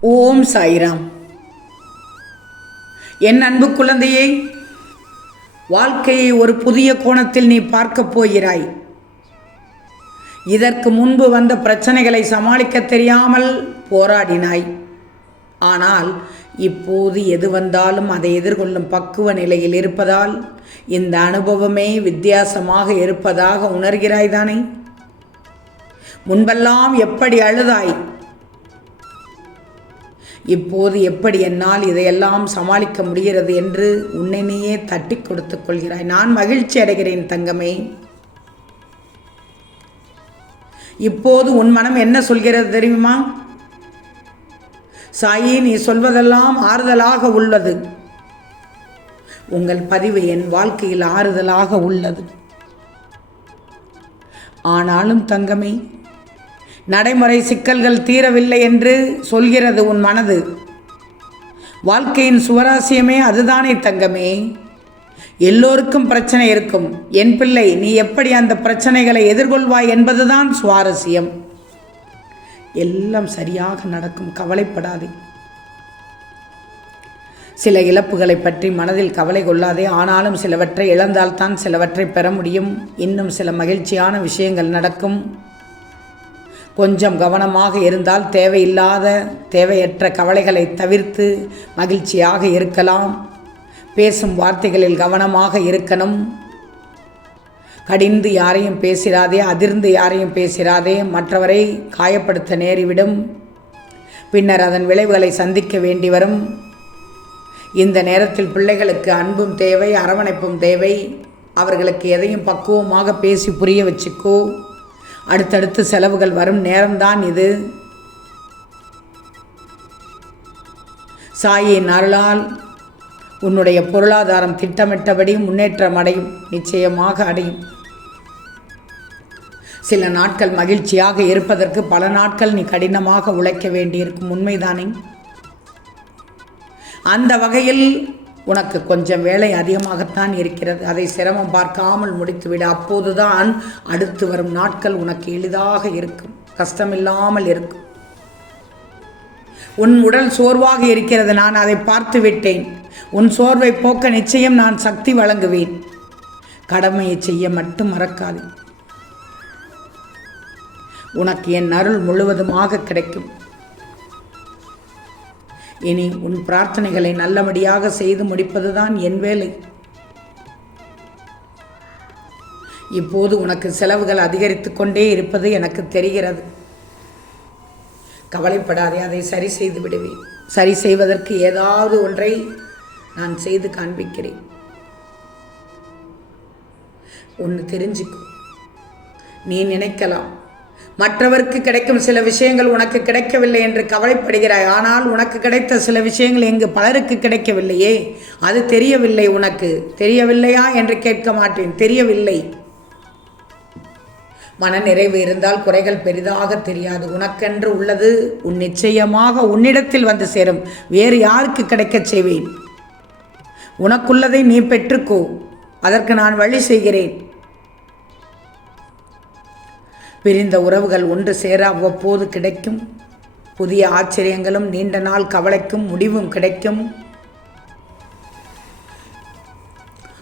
ஓம் சாய்ராம். என் அன்பு குழந்தையே வாழ்க்கையை ஒரு புதிய கோணத்தில் நீ பார்க்கப் போகிறாய். இதற்கு முன்பு வந்த பிரச்சனைகளை சமாளிக்க தெரியாமல் போராடினாய். ஆனால் இப்போது எது வந்தாலும் அதை எதிர்கொள்ளும் பக்குவ நிலையில் இருப்பதால் இந்த அனுபவமே வித்தியாசமாக இருப்பதாக உணர்கிறாய் தானே? முன்பெல்லாம் எப்படி அழுதாய்? இப்போது எப்படி என்னால் இதையெல்லாம் சமாளிக்க முடிகிறது என்று உன்னையே தட்டி கொடுத்துக் கொள்கிறாய். நான் மகிழ்ச்சி அடைகிறேன் தங்கமே. இப்போது உன் மனம் என்ன சொல்கிறது தெரியுமா? சாயி நீ சொல்வதெல்லாம் ஆறுதலாக உள்ளது. உங்கள் பதிவு என் வாழ்க்கையில் ஆறுதலாக உள்ளது. ஆனாலும் தங்கமே நடைமுறை சிக்கல்கள் தீரவில்லை என்று சொல்கிறது உன் மனது. வாழ்க்கையின் சுவராசியமே அதுதானே தங்கமே. எல்லோருக்கும் பிரச்சனை இருக்கும். என் பிள்ளை நீ எப்படி அந்த பிரச்சனைகளை எதிர்கொள்வாய் என்பதுதான் சுவாரஸ்யம். எல்லாம் சரியாக நடக்கும். கவலைப்படாதே. சில இழப்புகளை பற்றி மனதில் கவலை கொள்ளாதே. ஆனாலும் சிலவற்றை இழந்தால்தான் சிலவற்றை பெற முடியும். இன்னும் சில மகிழ்ச்சியான விஷயங்கள் நடக்கும். கொஞ்சம் கவனமாக இருந்தால் தேவையில்லாத தேவையற்ற கவலைகளை தவிர்த்து மகிழ்ச்சியாக இருக்கலாம். பேசும் வார்த்தைகளில் கவனமாக இருக்கணும். கடிந்து யாரையும் பேசிடாதே அதிர்ந்து யாரையும் பேசிடாதே மற்றவரை காயப்படுத்த நேரிவிடும். பின்னர் அதன் விளைவுகளை சந்திக்க வேண்டி வரும். இந்த நேரத்தில் பிள்ளைகளுக்கு அன்பும் தேவை அரவணைப்பும் தேவை. அவர்களுக்கு எதையும் பக்குவமாக பேசி புரிய வச்சுக்கோ. அடுத்தடுத்து செலவுகள் வரும் நேரம்தான் இது. சாயின் அருளால் உன்னுடைய பொருளாதாரம் திட்டமிட்டபடி முன்னேற்றம் அடையும் நிச்சயமாக அடையும். சில நாட்கள் மகிழ்ச்சியாக இருப்பதற்கு பல நாட்கள் நீ கடினமாக உழைக்க வேண்டியிருக்கும் உண்மைதானே? அந்த வகையில் உனக்கு கொஞ்சம் வேலை அதிகமாகத்தான் இருக்கிறது. அதை சிரமம் பார்க்காமல் முடித்துவிடு. அப்போதுதான் அடுத்து வரும் நாட்கள் உனக்கு எளிதாக இருக்கும். கஷ்டமில்லாமல் இருக்கும். உன் உடல் சோர்வாக இருக்கிறது. நான் அதை பார்த்து விட்டேன். உன் சோர்வை போக்க நிச்சயம் நான் சக்தி வழங்குவேன். கடமையை செய்ய மட்டும் மறக்காது. உனக்கு என் அருள் முழுவதுமாக கிடைக்கும். இனி உன் பிரார்த்தனைகளை நல்லபடியாக செய்து முடிப்பதுதான் என் வேலை. இப்போது உனக்கு செலவுகள் அதிகரித்து கொண்டே இருப்பது எனக்கு தெரிகிறது. கவலைப்படாதே அதை சரி செய்து விடுவேன். சரி செய்வதற்கு ஏதாவது ஒன்றை நான் செய்து காண்பிக்கிறேன். ஒன்று தெரிஞ்சுக்கோ. நீ நினைக்கலாம். மற்றவருக்கு கிடைக்கும் சில விஷயங்கள் உனக்கு கிடைக்கவில்லை என்று கவலைப்படுகிறாய். ஆனால் உனக்கு கிடைத்த சில விஷயங்கள் எங்கு பலருக்கு கிடைக்கவில்லையே. அது தெரியவில்லை உனக்கு. தெரியவில்லையா என்று கேட்க மாட்டேன். தெரியவில்லை. மனநிறைவு இருந்தால் குறைகள் பெரிதாக தெரியாது. உனக்கென்று உள்ளது உன் நிச்சயமாக உன்னிடத்தில் வந்து சேரும். வேறு யாருக்கு கிடைக்கச் செய்வேன்? உனக்குள்ளதை நீ பெற்றுக்கோ. அதற்கு நான் வழி செய்கிறேன். பிரிந்த உறவுகள் ஒன்று சேர அவ்வப்போது கிடைக்கும். புதிய ஆச்சரியங்களும் நீண்ட நாள் கவலைக்கும் முடிவும் கிடைக்கும்.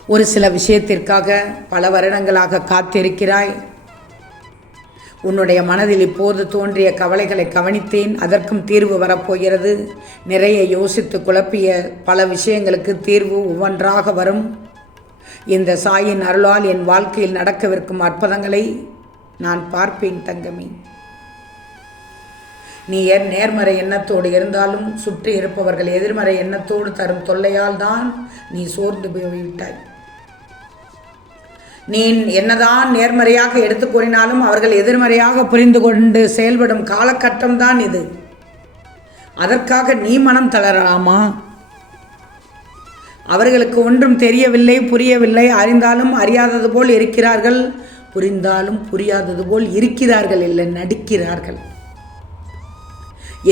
ஒரு சில விஷயத்திற்காக பல வருடங்களாக காத்திருக்கிறாய். உன்னுடைய மனதில் இப்போது தோன்றிய கவலைகளை கவனித்தேன். அதற்கும் தீர்வு வரப்போகிறது. நிறைய யோசித்து குழப்பிய பல விஷயங்களுக்கு தீர்வு ஒவ்வொன்றாக வரும். இந்த சாயின் அருளால் என் வாழ்க்கையில் நடக்கவிருக்கும் அற்புதங்களை நான் பார்ப்பேன் தங்கமே. நீ என் நேர்மறை எண்ணத்தோடு இருந்தாலும் சுற்றி இருப்பவர்கள் எதிர்மறை எண்ணத்தோடு தரும் தொல்லையால் தான் நீ சோர்ந்து போய்விட்டாய். நீ என்னதான் நேர்மறையாக எடுத்து கூறினாலும் அவர்கள் எதிர்மறையாக புரிந்து கொண்டு செயல்படும் காலகட்டம் தான் இது. அதற்காக நீ மனம் தளரலாமா? அவர்களுக்கு ஒன்றும் தெரியவில்லை புரியவில்லை அறிந்தாலும் அறியாதது போல் இருக்கிறார்கள். புரிந்தாலும் புரியாதது போல் இருக்கிறார்கள் இல்லை நடிக்கிறார்கள்.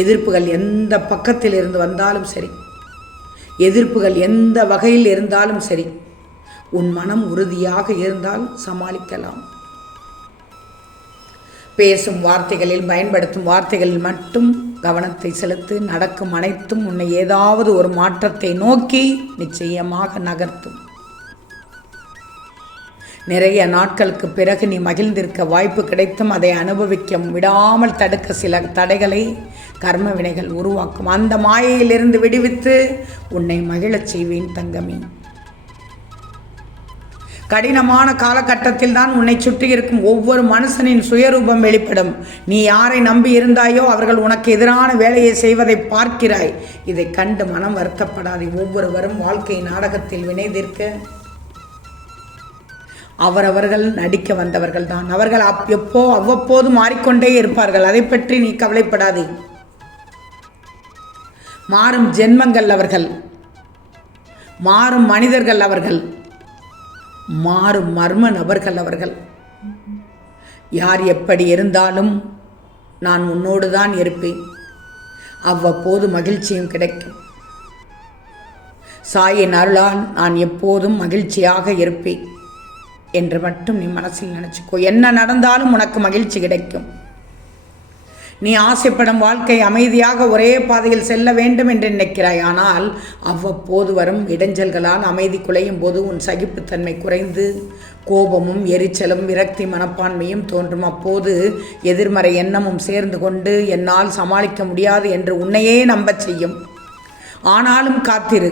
எதிர்ப்புகள் எந்த பக்கத்தில் இருந்து வந்தாலும் சரி எதிர்ப்புகள் எந்த வகையில் இருந்தாலும் சரி உன் மனம் உறுதியாக இருந்தால் சமாளிக்கலாம். பேசும் வார்த்தைகளில் பயன்படுத்தும் வார்த்தைகளில் மட்டும் கவனத்தை செலுத்து நடக்கும் அனைத்தும் உன்னை ஏதாவது ஒரு மாற்றத்தை நோக்கி நிச்சயமாக நகர்த்தும். நிறைய நாட்களுக்கு பிறகு நீ மகிழ்ந்திருக்க வாய்ப்பு கிடைத்தும் அதை அனுபவிக்க விடாமல் தடுக்க சில தடைகளை கர்ம வினைகள் உருவாக்கும். அந்த மாயையிலிருந்து விடுவித்து உன்னை மகிழச் செய்வேன் தங்கமே. கடினமான காலகட்டத்தில் தான் உன்னை சுற்றி இருக்கும் ஒவ்வொரு மனுஷனின் சுயரூபம் வெளிப்படும். நீ யாரை நம்பி இருந்தாயோ அவர்கள் உனக்கு எதிரான வேலையை செய்வதை பார்க்கிறாய். இதை கண்டு மனம் வருத்தப்படாதே. ஒவ்வொருவரும் வாழ்க்கை நாடகத்தில் வினைதிருக்க அவரவர்கள் நடிக்க வந்தவர்கள் தான் அவர்கள் அப் எப்போ அவ்வப்போது மாறிக்கொண்டே இருப்பார்கள். அதை பற்றி நீ கவலைப்படாதே. மாறும் ஜென்மங்கள் அவர்கள். மாறும் மனிதர்கள் அவர்கள். மாறும் மர்ம நபர்கள் அவர்கள். யார் எப்படி இருந்தாலும் நான் உன்னோடு தான் இருப்பேன். அவ்வப்போது மகிழ்ச்சியும் கிடைக்கும். சாயின் அருளால் நான் எப்போதும் மகிழ்ச்சியாக இருப்பேன். என்று மட்டும் நீ மனசில் நினச்சிக்கோ. என்ன நடந்தாலும் உனக்கு மகிழ்ச்சி கிடைக்கும். நீ ஆசைப்படும் வாழ்க்கை அமைதியாக ஒரே பாதையில் செல்ல வேண்டும் என்று நினைக்கிறாய். ஆனால் அவ்வப்போது வரும் இடைஞ்சல்களால் அமைதி குலையும் போது உன் சகிப்புத்தன்மை குறைந்து கோபமும் எரிச்சலும் விரக்தி மனப்பான்மையும் தோன்றும். அப்போது எதிர்மறை எண்ணமும் சேர்ந்து கொண்டு என்னால் சமாளிக்க முடியாது என்று உன்னையே நம்பச் செய்யும். ஆனாலும் காத்திரு.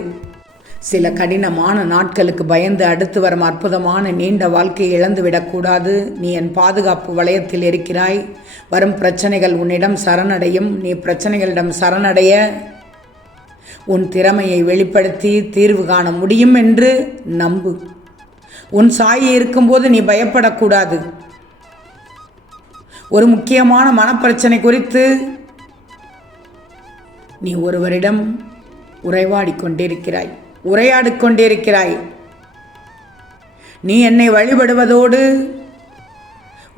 சில கடினமான நாட்களுக்கு பயந்து அடுத்து வரும் அற்புதமான நீண்ட வாழ்க்கையை இழந்துவிடக்கூடாது. நீ என் பாதுகாப்பு வளையத்தில் இருக்கிறாய். வரும் பிரச்சனைகள் உன்னிடம் சரணடையும். நீ பிரச்சனைகளிடம் சரணடைய. உன் திறமையை வெளிப்படுத்தி தீர்வு காண முடியும் என்று நம்பு. உன் சாயி இருக்கும்போது நீ பயப்படக்கூடாது. ஒரு முக்கியமான மனப்பிரச்சனை குறித்து நீ ஒருவரிடம் உரைவாடிக் கொண்டிருக்கிறாய் உரையாடு கொண்டிருக்கிறாய் நீ என்னை வழிபடுவதோடு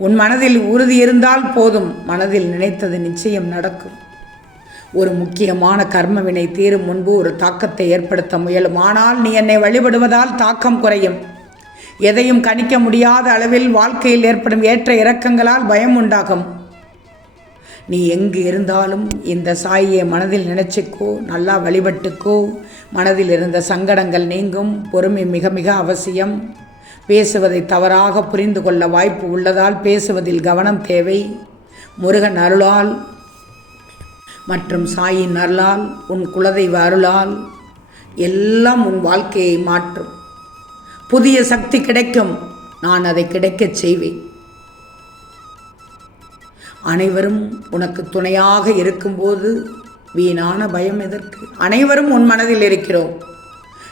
உன் மனதில் உறுதி இருந்தால் போதும். மனதில் நினைத்தது நிச்சயம் நடக்கும். ஒரு முக்கியமான கர்மவினை தீரும் முன்பு ஒரு தாக்கத்தை ஏற்படுத்த முயலும். ஆனால் நீ என்னை வழிபடுவதால் தாக்கம் குறையும். எதையும் கணிக்க முடியாத அளவில் வாழ்க்கையில் ஏற்படும் ஏற்ற இறக்கங்களால் பயம் உண்டாகும். நீ எங்கு இருந்தாலும் இந்த சாயை மனதில் நினைச்சுக்கோ நல்லா வழிபட்டுக்கோ மனதில் இருந்த சங்கடங்கள் நீங்கும் பொறுமை மிக மிக அவசியம். பேசுவதை தவறாக புரிந்து கொள்ள வாய்ப்பு உள்ளதால் பேசுவதில் கவனம் தேவை. முருகன் அருளால் மற்றும் சாயின் அருளால் உன் குலதெய்வ அருளால் எல்லாம் உன் வாழ்க்கையை மாற்றும். புதிய சக்தி கிடைக்கும். நான் அதை கிடைக்கச் செய்வேன். அனைவரும் உனக்கு துணையாக இருக்கும்போது வீணான பயம் எதற்கு? அனைவரும் உன் மனதில் இருக்கிறோம்.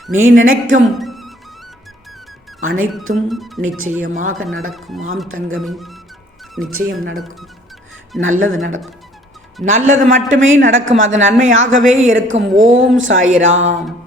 நீ நினைக்கும் அனைத்தும் நிச்சயமாக நடக்கும். ஆம் தங்கமே நிச்சயம் நடக்கும். நல்லது நடக்கும். நல்லது மட்டுமே நடக்கும். அது நன்மையாகவே இருக்கும். ஓம் சாயிராம்.